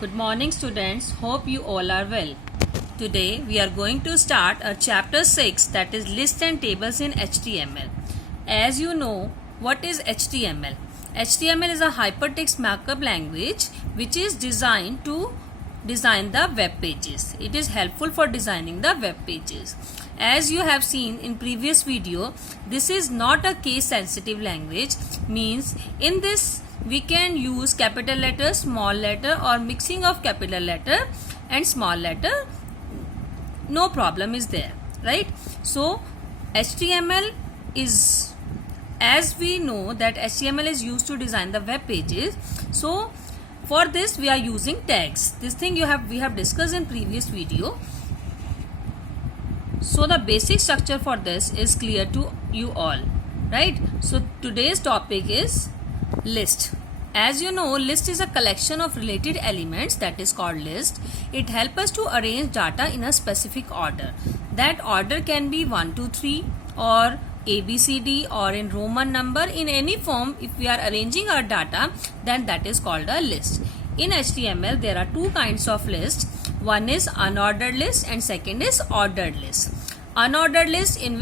Good morning students, hope you all are well. Today we are going to start a chapter 6 that is list and tables in HTML. As you know, what is HTML? HTML is a hypertext markup language which is designed to design the web pages. It is helpful for designing the web pages. As you have seen in previous video, this is not a case sensitive language, means in this we can use capital letter, small letter or mixing of capital letter and small letter. No problem is there, right? So HTML is, as we know that HTML is used to design the web pages. So for this we are using tags. This thing we have discussed in previous video. So the basic structure for this is clear to you all, right? So today's topic is list. As you know, list is a collection of related elements that is called list. It helps us to arrange data in a specific order. That order can be 1, 2, 3 or ABCD or in Roman number. In any form, if we are arranging our data, then that is called a list. In HTML, there are two kinds of lists. One is unordered list and second is ordered list. Unordered list in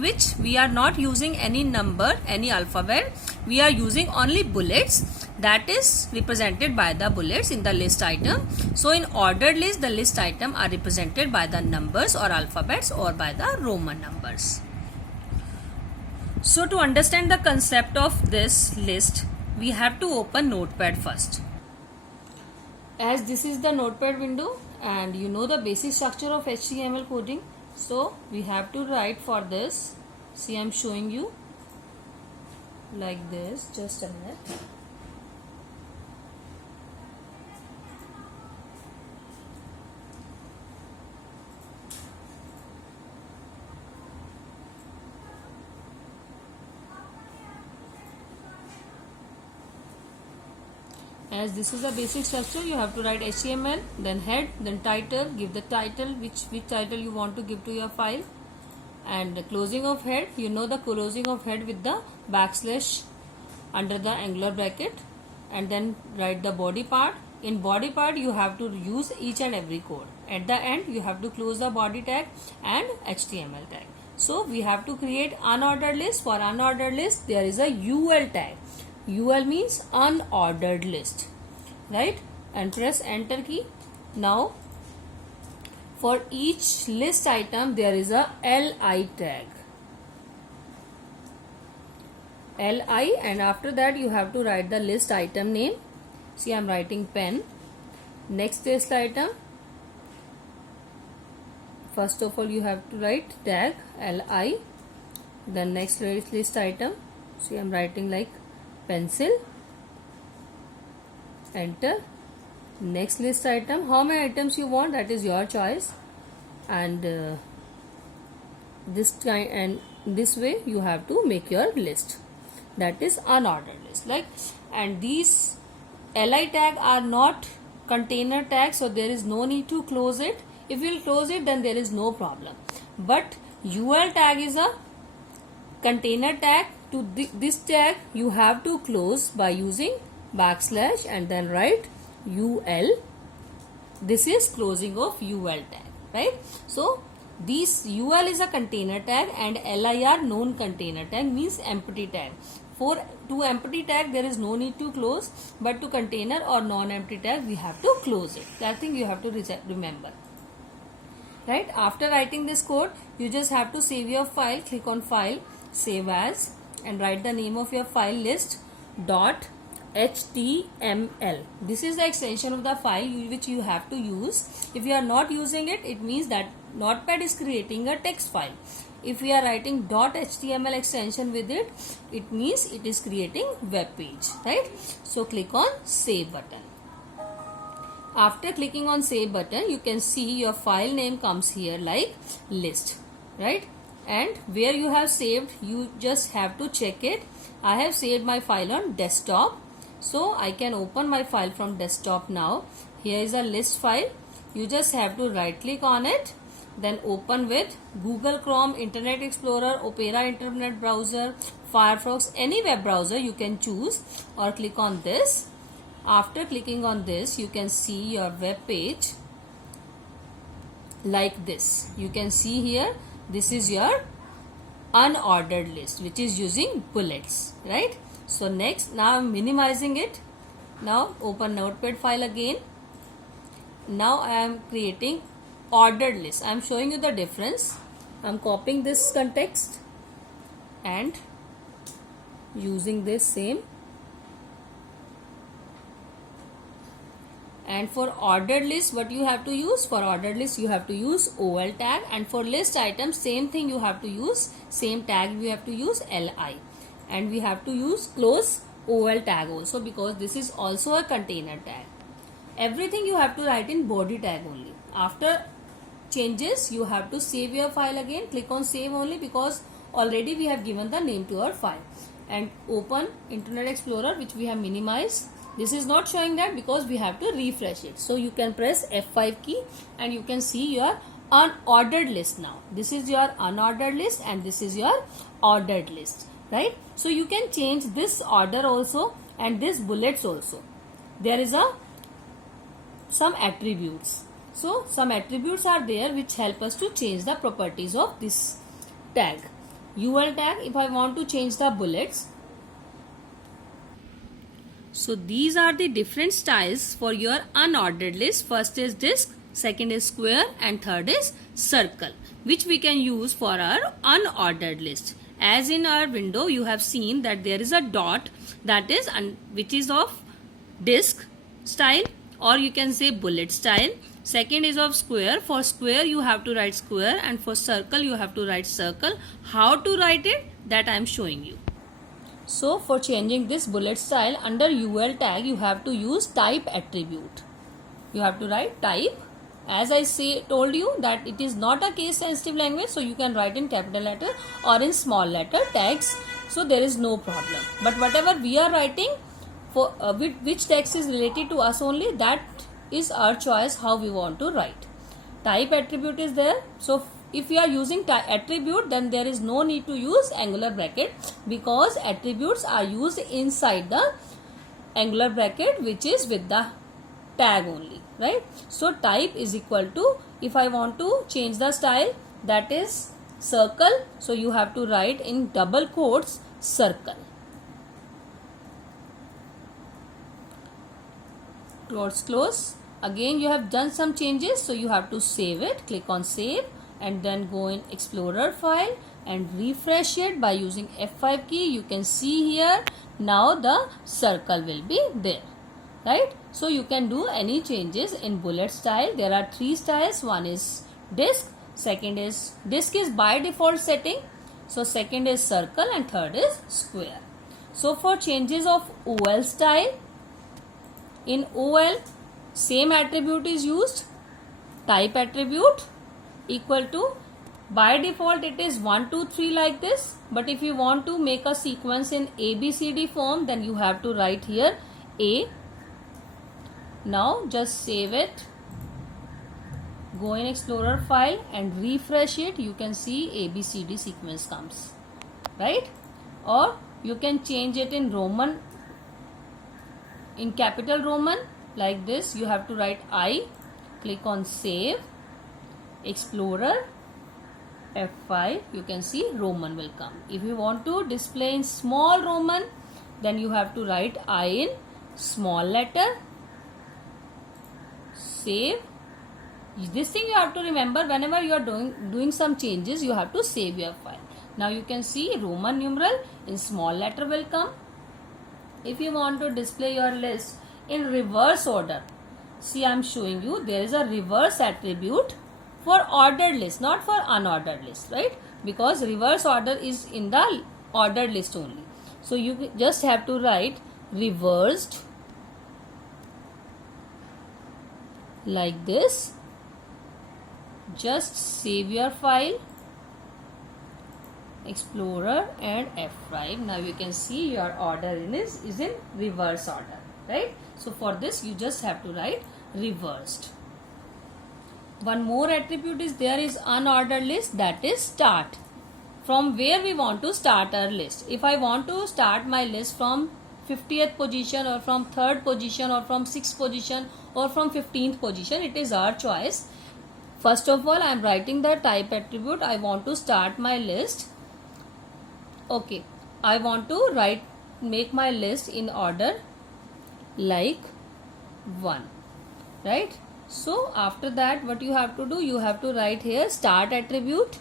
which we are not using any number, any alphabet. We are using only bullets, that is represented by the bullets in the list item. So in ordered list, the list item are represented by the numbers or alphabets or by the Roman numbers. So to understand the concept of this list, we have to open Notepad first. As this is the Notepad window and you know the basic structure of HTML coding. So we have to write for this. See, I am showing you like this. Just a minute. As this is a basic structure, you have to write HTML, then head, then title, give the title, which title you want to give to your file, and the closing of head, you know the closing of head with the backslash under the angular bracket, and then write the body part. In body part, you have to use each and every code. At the end, you have to close the body tag and HTML tag. So we have to create unordered list. For unordered list, there is a UL tag. UL means unordered list, right? And press enter key. Now for each list item there is a LI tag, LI, and after that you have to write the list item name. See, I am writing pen. Next list item, first of all you have to write tag LI. Then next list item, see, I am writing like pencil, enter. Next list item, how many items you want, that is your choice, and this way you have to make your list, that is unordered list. Like, and these LI tag are not container tags, so there is no need to close it. If you will close it, then there is no problem, but UL tag is a container tag. To this tag you have to close by using backslash and then write UL. This is closing of UL tag, right? So this UL is a container tag and LI are non-container tag, means empty tag. To empty tag there is no need to close, but to container or non-empty tag we have to close it. That thing you have to remember, right? After writing this code, you just have to save your file. Click on file, save as, and write the name of your file, list.html. This is the extension of the file which you have to use. If you are not using it, it means that Notepad is creating a text file. If we are writing .html extension with it, it means it is creating web page, right? So click on save button. After clicking on save button, you can see your file name comes here like list, right? And where you have saved, you just have to check it. I have saved my file on desktop, so I can open my file from desktop now. Here is a list file. You just have to right click on it, then open with Google Chrome, Internet Explorer, Opera Internet Browser, Firefox, any web browser you can choose, or click on this After clicking on this, you can see your web page like this. You can see here, this is your unordered list which is using bullets, right? So next, now I'm minimizing it. Now open notepad file again. Now I am creating ordered list. I am showing you the difference. I am copying this context and using this same. And for ordered list, what you have to use? For ordered list, you have to use OL tag, and for list items, same thing, you have to use same tag. We have to use LI, and we have to use close OL tag also, because this is also a container tag. Everything you have to write in body tag only. After changes, you have to save your file again. Click on save only, because already we have given the name to our file. And open Internet Explorer, which we have minimized. This is not showing that because we have to refresh it. So you can press F5 key and you can see your unordered list now. This is your unordered list and this is your ordered list, right? So you can change this order also and this bullets also. There is some attributes. So some attributes are there which help us to change the properties of this tag. UL tag, if I want to change the bullets. So these are the different styles for your unordered list. First is disc, second is square, and third is circle, which we can use for our unordered list. As in our window, you have seen that there is a dot, that is which is of disc style, or you can say bullet style. Second is of square. For square you have to write square, and for circle you have to write circle. How to write it, that I am showing you. So for changing this bullet style, under UL tag you have to use type attribute. You have to write type. As I told you that it is not a case sensitive language, so you can write in capital letter or in small letter text, so there is no problem. But whatever we are writing, for which text is related to us only, that is our choice how we want to write. Type attribute is there. So if we are using attribute, then there is no need to use angular bracket, because attributes are used inside the angular bracket which is with the tag only, right? So type is equal to, if I want to change the style, that is circle, so you have to write in double quotes circle. Close. Again you have done some changes, so you have to save it. Click on save and then go in Explorer file and refresh it by using F5 key. You can see here now the circle will be there, right? So you can do any changes in bullet style. There are three styles. One is disc, second is disc is by default setting, so second is circle, and third is square. So for changes of OL style, in OL same attribute is used, type attribute equal to, by default it is 1 2 3 like this, but if you want to make a sequence in ABCD form, then you have to write here A. Now just save it, go in Explorer file and refresh it. You can see ABCD sequence comes, right? Or you can change it in Roman, in capital Roman like this. You have to write I, click on save, Explorer, F5, you can see Roman will come. If you want to display in small Roman, then you have to write I in small letter, save. This thing you have to remember, whenever you are doing some changes, you have to save your file. Now you can see Roman numeral in small letter will come. If you want to display your list in reverse order, see I am showing you, there is a reverse attribute for ordered list, not for unordered list, right? Because reverse order is in the ordered list only. So you just have to write reversed like this. Just save your file, Explorer and F5. Now you can see your order is in reverse order, right? So for this you just have to write reversed. One more attribute is there, is unordered list, that is start. From where we want to start our list. If I want to start my list from 50th position or from 3rd position or from 6th position or from 15th position. It is our choice. First of all, I am writing the type attribute. I want to start my list. Okay, I want to make my list in order like 1, right? So after that, what you have to do, you have to write here start attribute.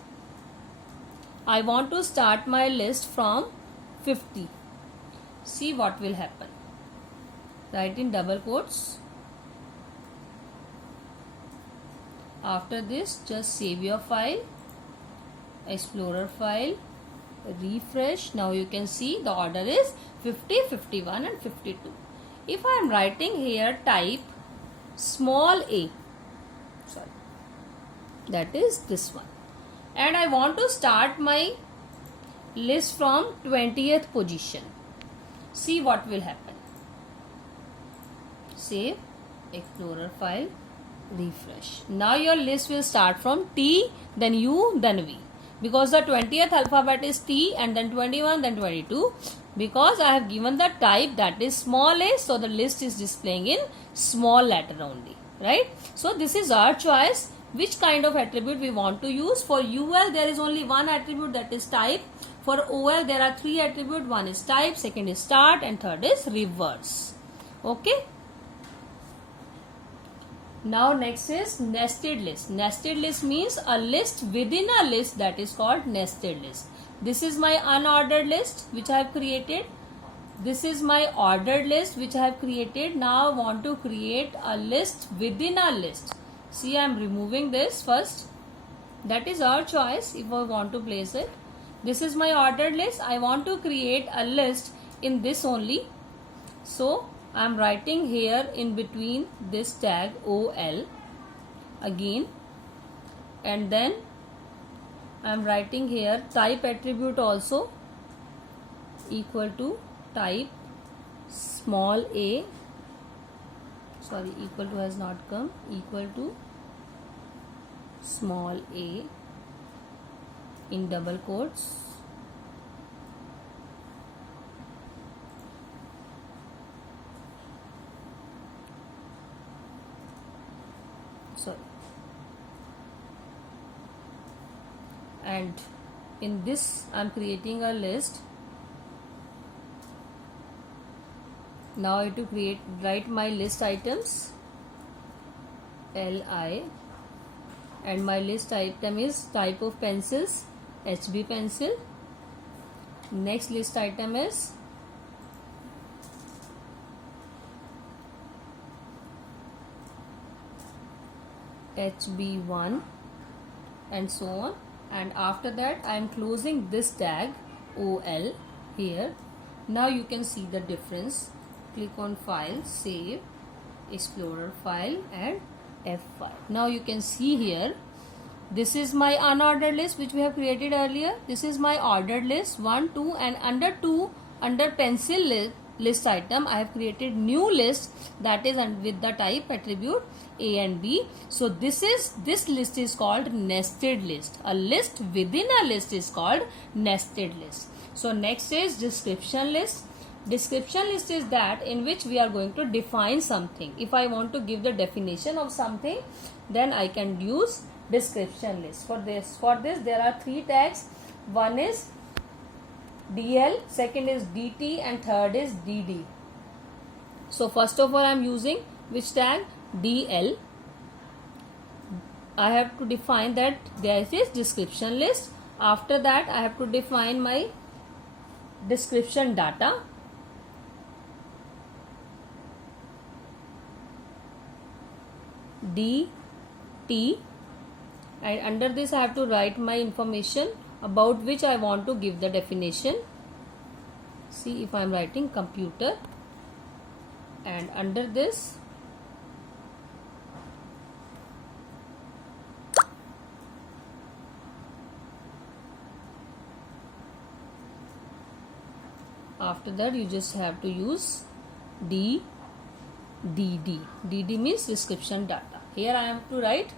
I want to start my list from 50. See what will happen. Write in double quotes. After this, just save your file, Explorer file, refresh. Now you can see the order is 50, 51 and 52. If I am writing here type small a, that is this one, and I want to start my list from 20th position, see what will happen. Save, Explorer file, refresh. Now your list will start from T, then U, then V, because the 20th alphabet is T, and then 21, then 22. Because I have given the type that is small a, so the list is displaying in small letter only, right? So this is our choice, which kind of attribute we want to use. For UL there is only one attribute, that is type. For OL there are 3 attributes. One is type, second is start, and third is reverse. Okay. Now next is nested list. Nested list means a list within a list, that is called nested list. This is my unordered list which I have created. This is my ordered list which I have created. Now I want to create a list within a list. See, I am removing this first. That is our choice if I want to place it. This is my ordered list. I want to create a list in this only. So I am writing here in between this tag OL again, and then I am writing here type attribute also equal to type small a, sorry, equal to has not come, equal to small a in double quotes, sorry, and in this I am creating a list. Now I have to write my list items LI, and my list item is type of pencils HB pencil. Next list item is HB1 and so on. And after that I am closing this tag OL here. Now you can see the difference. Click on file, save, Explorer file and F5. Now you can see here, this is my unordered list which we have created earlier. This is my ordered list 1, 2, and under 2, under pencil list item, I have created new list, that is with the type attribute A and B. So this list is called nested list. A list within a list is called nested list. So next is description list. Description list is that in which we are going to define something. If I want to give the definition of something, then I can use description list. For this there are 3 tags. One is DL, second is DT, and third is DD. So first of all I am using which tag? DL. I have to define that there is description list. After that I have to define my description data. DT, and under this I have to write my information about which I want to give the definition. See, if I am writing computer, and under this after that you just have to use DD. DD means description data. Here I have to write.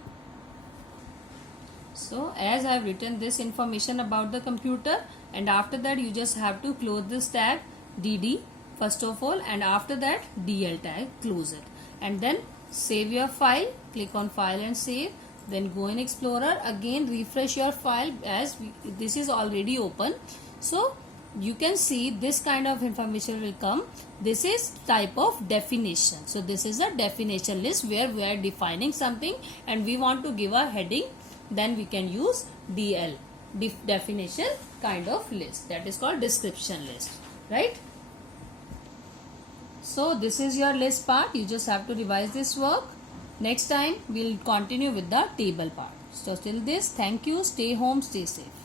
So as I have written this information about the computer, and after that you just have to close this tag DD first of all, and after that DL tag, close it, and then save your file. Click on file and save, then go in Explorer, again refresh your file as this is already open, so you can see this kind of information will come. This is type of definition. So this is a definition list where we are defining something and we want to give a heading, then we can use DL, definition kind of list, that is called description list, right? So this is your list part. You just have to revise this work. Next time we'll continue with the table part. So till this, thank you. Stay home, stay safe.